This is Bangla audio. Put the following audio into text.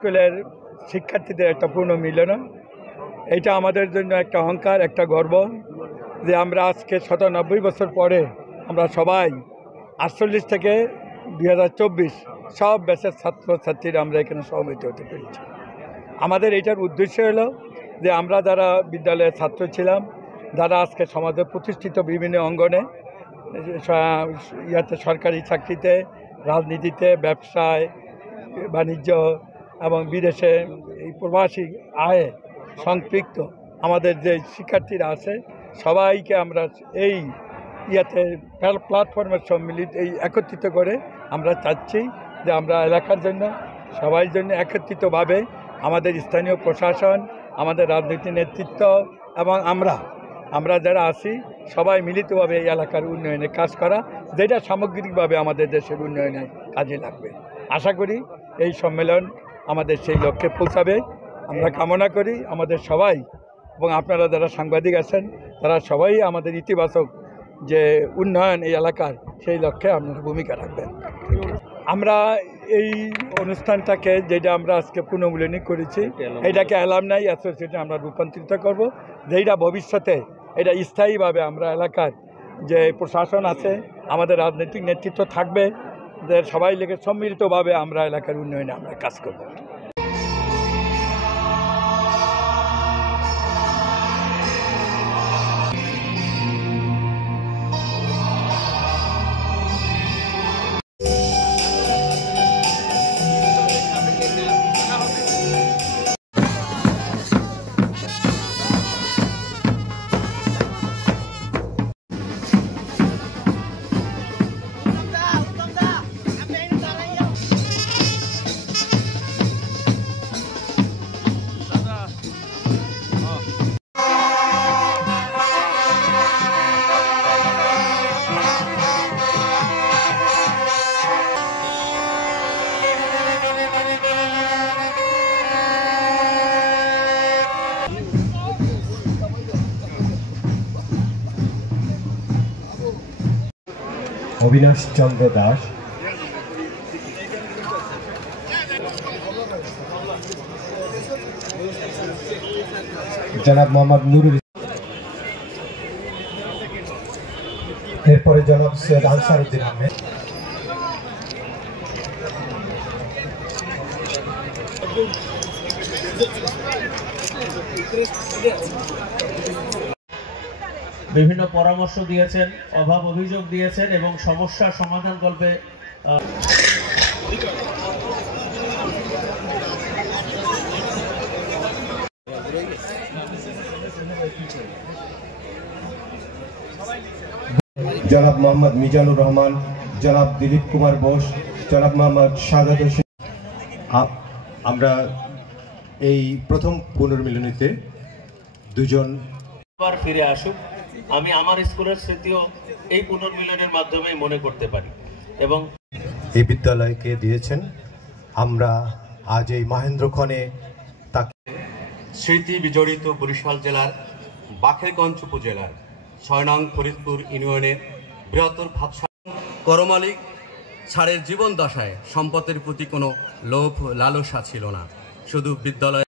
স্কুলের শিক্ষার্থীদের একটা পূর্ণ মিলন। এটা আমাদের জন্য একটা অহংকার, একটা গর্ব যে আমরা আজকে ৯৭ বছর পরে আমরা সবাই ৪৮ থেকে ২০২৪ সব ব্যাচের ছাত্রছাত্রীরা আমরা এখানে সমবেত হতে পেরেছি। আমাদের এটার উদ্দেশ্য হলো যে আমরা যারা বিদ্যালয়ের ছাত্র ছিলাম, যারা আজকে সমাজে প্রতিষ্ঠিত বিভিন্ন অঙ্গনে সরকারি চাকরিতে, রাজনীতিতে, ব্যবসায়, বাণিজ্য এবং বিদেশে এই প্রবাসী আয়ে সম্পৃক্ত আমাদের যে শিক্ষার্থীরা আছে সবাইকে আমরা এই প্ল্যাটফর্মের সম্মিলিত একত্রিত করে আমরা চাচ্ছি যে আমরা এলাকার জন্য সবাই জন্য একত্রিতভাবে আমাদের স্থানীয় প্রশাসন, আমাদের রাজনৈতিক নেতৃত্ব এবং আমরা যারা আছি সবাই মিলিতভাবে এই এলাকার উন্নয়নে কাজ করা, যেটা সামগ্রিকভাবে আমাদের দেশের উন্নয়নে কাজে লাগবে। আশা করি এই সম্মেলন আমাদের সেই লক্ষ্যে পৌঁছাবে। আমরা কামনা করি আমাদের সবাই এবং আপনারা যারা সাংবাদিক আছেন তারা সবাই আমাদের ইতিবাচক যে উন্নয়ন এই এলাকার সেই লক্ষ্যে আপনারা ভূমিকা রাখবেন। আমরা এই অনুষ্ঠানটাকে যেটা আমরা আজকে পুনর্মূল্যায়ন করেছি এটাকে অ্যালামনাই অ্যাসোসিয়েশনে আমরা রূপান্তরিত করব, যেটা ভবিষ্যতে এটা স্থায়ীভাবে আমরা এলাকার যে প্রশাসন আছে, আমাদের রাজনৈতিক নেতৃত্ব থাকবে, যে সবাই লেগে সম্মিলিতভাবে আমরা এলাকার উন্নয়নে আমরা কাজ করব। অবিনাশ চন্দ্র দাস, জনাব মোহাম্মদ নুরুল, এরপরে জনাব সৈয়দ আনসারউদ্দিন আহমেদ, বিভিন্ন পরামর্শ দিয়েছেন, অভাব অভিযোগ দিয়েছেন এবং সমস্যার সমাধান কল্পে জনাব মোহাম্মদ মিজানুর রহমান, জনাব দিলীপ কুমার বোস, জনাব মোহাম্মদ সাদাত হোসেন। আমরা এই প্রথম পুনর্মিলনীতে দুজন ফিরে আসুক। আমি আমার স্কুলের স্মৃতিও এই পুনর্মিলনের মাধ্যমে মনে করতে পারি এবং এই বিদ্যালয়কে দিয়েছেন। আমরা আজ এই মহেন্দ্রক্ষণে তাকে স্মৃতি বিজড়িত বরিশাল জেলার বাখেরগঞ্জ উপজেলার ৬ নং ফরিদপুর ইউনিয়নের বৃহত্তর ভাবসা করমালিক ছাড়ের জীবন দশায় সম্পদের প্রতি কোনো লোভ লালসা ছিল না, শুধু বিদ্যালয়